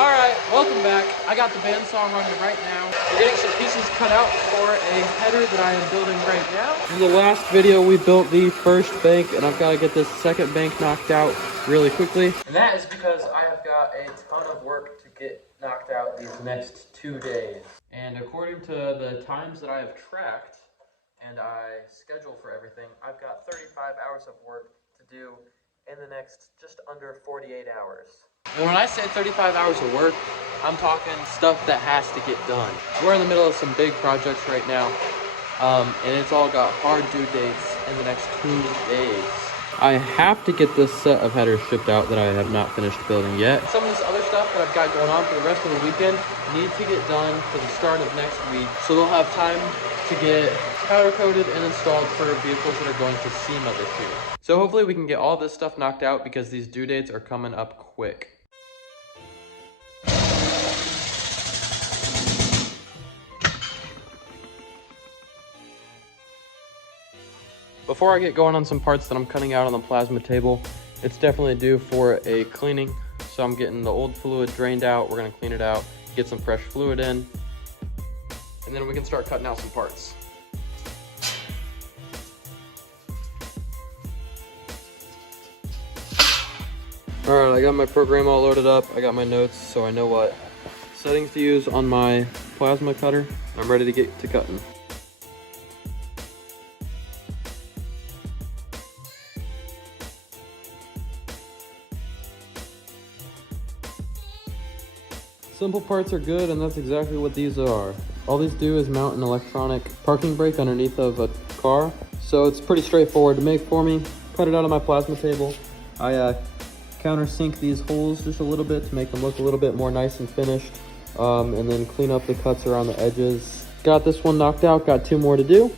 Alright, welcome back. I got the bandsaw running right now. We're getting some pieces cut out for a header that I am building right now. In the last video, we built the first bank, and I've got to get this second bank knocked out really quickly. And that is because I have got a ton of work to get knocked out these next 2 days. And according to the times that I have tracked, and I schedule for everything, I've got 35 hours of work to do in the next just under 48 hours. And when I say 35 hours of work, I'm talking stuff that has to get done. We're in the middle of some big projects right now, and it's all got hard due dates in the next 2 days. I have to get this set of headers shipped out that I have not finished building yet. Some of this other stuff that I've got going on for the rest of the weekend needs to get done for the start of next week, so they'll have time to get powder coated and installed for vehicles that are going to Sema this year. So hopefully we can get all this stuff knocked out because these due dates are coming up quick. Before I get going on some parts that I'm cutting out on the plasma table, it's definitely due for a cleaning. So I'm getting the old fluid drained out. We're gonna clean it out, get some fresh fluid in, and then we can start cutting out some parts. All right, I got my program all loaded up. I got my notes, so I know what settings to use on my plasma cutter. I'm ready to get to cutting. Simple parts are good, and that's exactly what these are. All these do is mount an electronic parking brake underneath of a car, so it's pretty straightforward to make for me. Cut it out of my plasma table. I countersink these holes just a little bit to make them look a little bit more nice and finished, and then clean up the cuts around the edges. Got this one knocked out, got 2 more to do.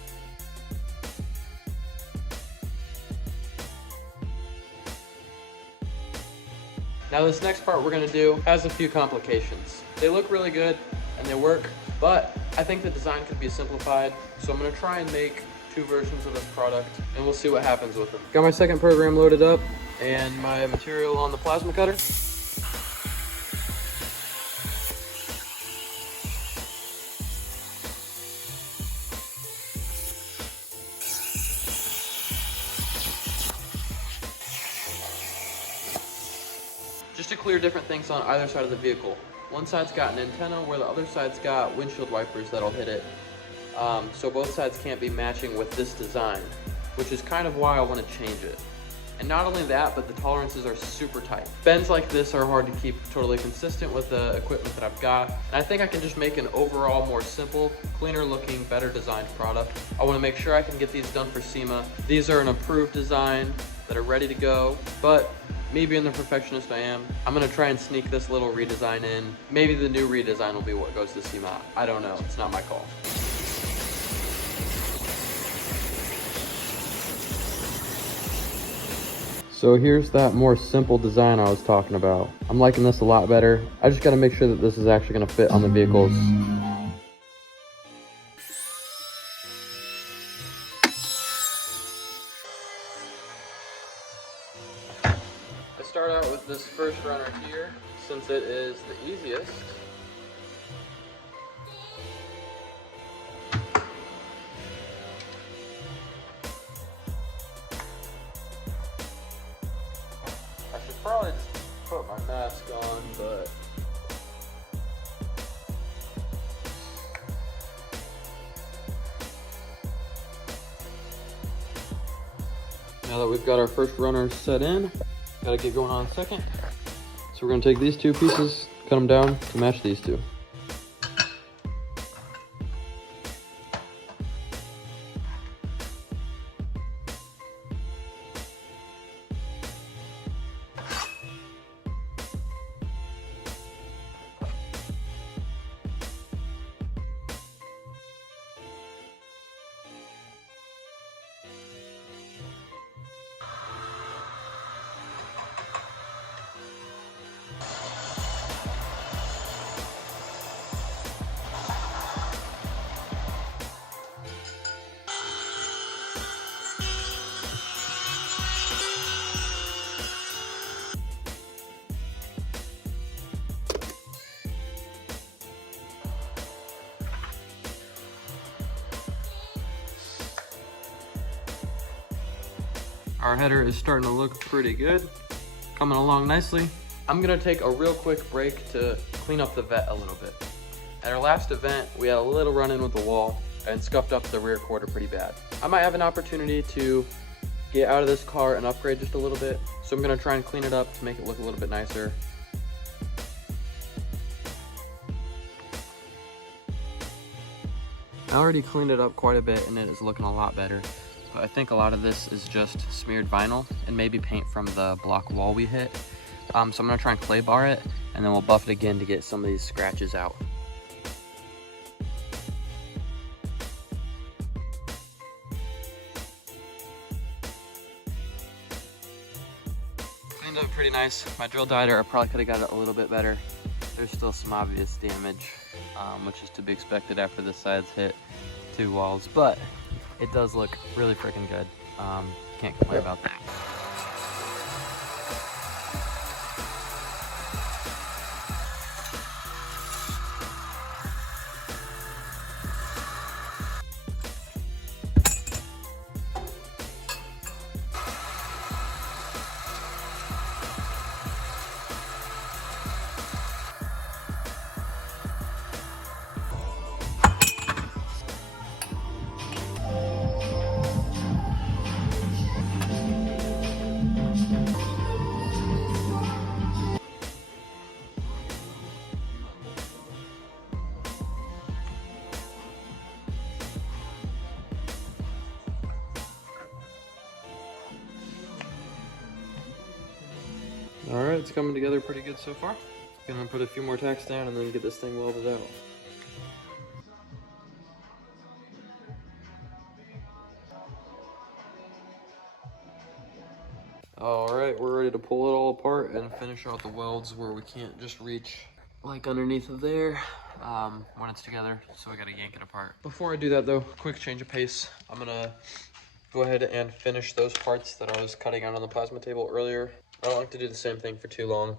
Now this next part we're gonna do has a few complications. They look really good and they work, but I think the design could be simplified. So I'm gonna try and make 2 versions of this product and we'll see what happens with them. Got my second program loaded up and my material on the plasma cutter. Just to clear different things on either side of the vehicle. One side's got an antenna where the other side's got windshield wipers that'll hit it. So both sides can't be matching with this design, which is kind of why I want to change it. And not only that, but the tolerances are super tight. Bends like this are hard to keep totally consistent with the equipment that I've got. And I think I can just make an overall more simple, cleaner looking, better designed product. I want to make sure I can get these done for Sema. These are an approved design that are ready to go, but me being the perfectionist I am, I'm gonna try and sneak this little redesign in. Maybe the new redesign will be what goes to Sema. I don't know, it's not my call. So here's that more simple design I was talking about. I'm liking this a lot better. I just gotta make sure that this is actually gonna fit on the vehicles. I start out with this first runner here, since it is the easiest. I should probably just put my mask on, but now that we've got our first runner set in, gotta get going on a second. So we're gonna take these 2 pieces, cut them down to match these 2. Our header is starting to look pretty good, coming along nicely. I'm gonna take a real quick break to clean up the vet a little bit. At our last event, we had a little run-in with the wall and scuffed up the rear quarter pretty bad. I might have an opportunity to get out of this car and upgrade just a little bit, so I'm gonna try and clean it up to make it look a little bit nicer. I already cleaned it up quite a bit and it is looking a lot better. But I think a lot of this is just smeared vinyl and maybe paint from the block wall we hit. So I'm gonna try and clay bar it and then we'll buff it again to get some of these scratches out. Cleaned up pretty nice. My drill died, I probably could have got it a little bit better. There's still some obvious damage, which is to be expected after the sides hit 2 walls, but it does look really freaking good. Can't complain about that. All right, it's coming together pretty good so far. Gonna put a few more tacks down and then get this thing welded out. All right, we're ready to pull it all apart and finish out the welds where we can't just reach like underneath of there when it's together, so I gotta yank it apart. Before I do that though, quick change of pace. I'm gonna go ahead and finish those parts that I was cutting out on the plasma table earlier. I don't like to do the same thing for too long.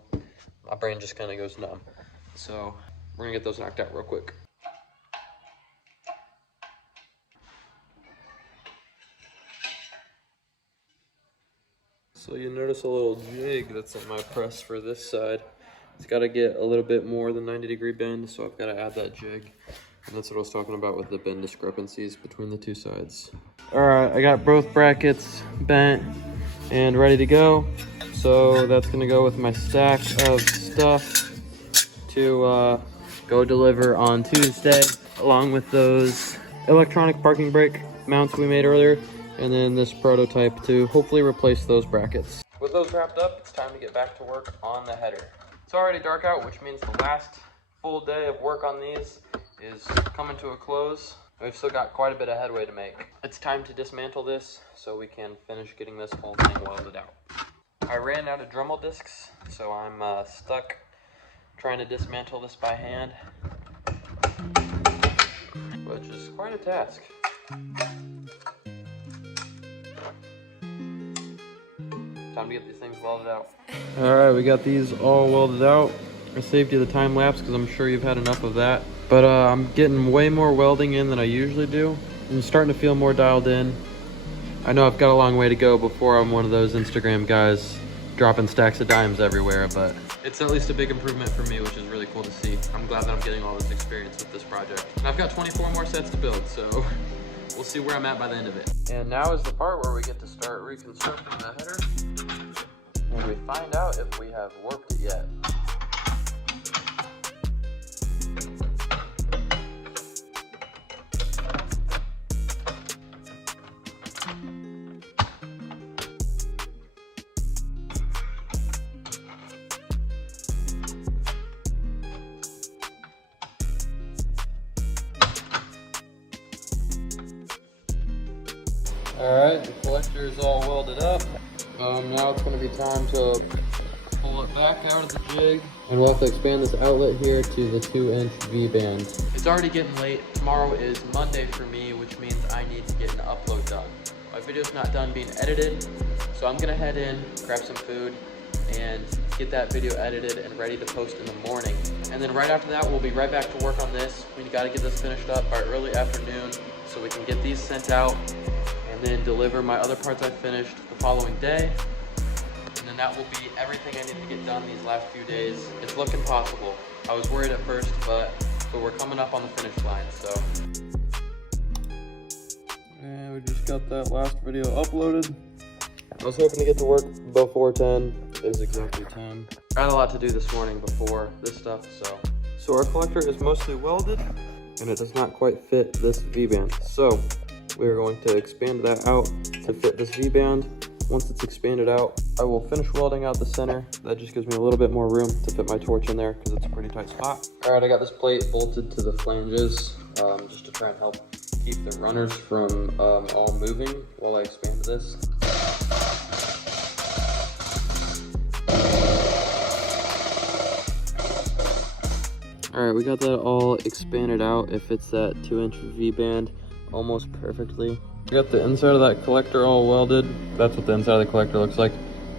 My brain just kind of goes numb. So we're gonna get those knocked out real quick. So you notice a little jig that's on my press for this side. It's got to get a little bit more than 90-degree bend, so I've got to add that jig. And that's what I was talking about with the bend discrepancies between the two sides. All right, I got both brackets bent and ready to go. So that's gonna go with my stack of stuff to go deliver on Tuesday, along with those electronic parking brake mounts we made earlier, and then this prototype to hopefully replace those brackets. With those wrapped up, it's time to get back to work on the header. It's already dark out, which means the last full day of work on these is coming to a close. We've still got quite a bit of headway to make. It's time to dismantle this so we can finish getting this whole thing welded out. I ran out of Dremel discs, so I'm stuck trying to dismantle this by hand, which is quite a task. Time to get these things welded out. All right, we got these all welded out. I saved you the time lapse because I'm sure you've had enough of that. But I'm getting way more welding in than I usually do. I'm starting to feel more dialed in. I know I've got a long way to go before I'm one of those Instagram guys dropping stacks of dimes everywhere, but it's at least a big improvement for me, which is really cool to see. I'm glad that I'm getting all this experience with this project. And I've got 24 more sets to build, so we'll see where I'm at by the end of it. And now is the part where we get to start reconstructing the header, and we find out if we have warped it yet. Alright, the collector is all welded up. Now it's going to be time to pull it back out of the jig. And we'll have to expand this outlet here to the 2-inch V-band. It's already getting late. Tomorrow is Monday for me, which means I need to get an upload done. My video's not done being edited, so I'm going to head in, grab some food, and get that video edited and ready to post in the morning. And then right after that, we'll be right back to work on this. We got to get this finished up by early afternoon so we can get these sent out. And and then deliver my other parts I finished the following day. And then that will be everything I need to get done these last few days. It's looking possible. I was worried at first, but we're coming up on the finish line, so. And we just got that last video uploaded. I was hoping to get to work before 10. It is exactly 10. I had a lot to do this morning before this stuff, so. So our collector is mostly welded, and it does not quite fit this V-band. So we're going to expand that out to fit this V-band. Once it's expanded out, I will finish welding out the center. That just gives me a little bit more room to fit my torch in there because it's a pretty tight spot. All right, I got this plate bolted to the flanges just to try and help keep the runners from all moving while I expand this. All right, we got that all expanded out. It fits that 2-inch V-band almost perfectly. We got the inside of that collector all welded. That's what the inside of the collector looks like.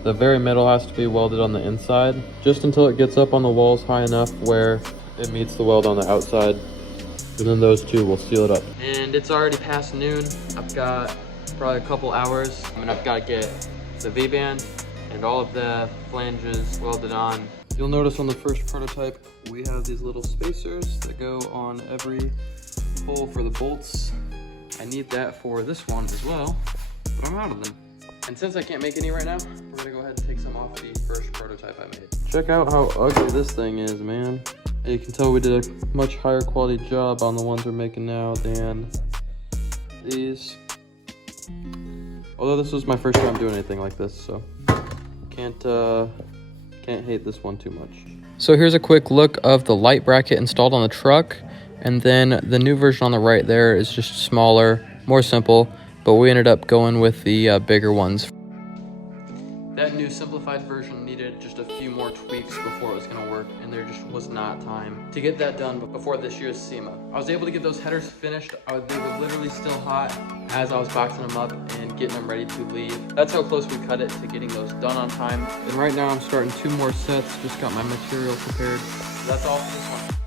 The very middle has to be welded on the inside, just until it gets up on the walls high enough where it meets the weld on the outside. And then those two will seal it up. And it's already past noon. I've got probably a couple hours. I've got to get the V-band and all of the flanges welded on. You'll notice on the first prototype, we have these little spacers that go on every hole for the bolts. I need that for this one as well, but I'm out of them. And since I can't make any right now, we're gonna go ahead and take some off the first prototype I made. Check out how ugly this thing is, man. And you can tell we did a much higher quality job on the ones we're making now than these. Although this was my first time doing anything like this, so can't hate this one too much. So here's a quick look of the light bracket installed on the truck. And then the new version on the right there is just smaller, more simple, but we ended up going with the bigger ones. That new simplified version needed just a few more tweaks before it was gonna work, and there just was not time to get that done before this year's Sema. I was able to get those headers finished. They were literally still hot as I was boxing them up and getting them ready to leave. That's how close we cut it to getting those done on time. And right now I'm starting 2 more sets, just got my material prepared. That's all for this one.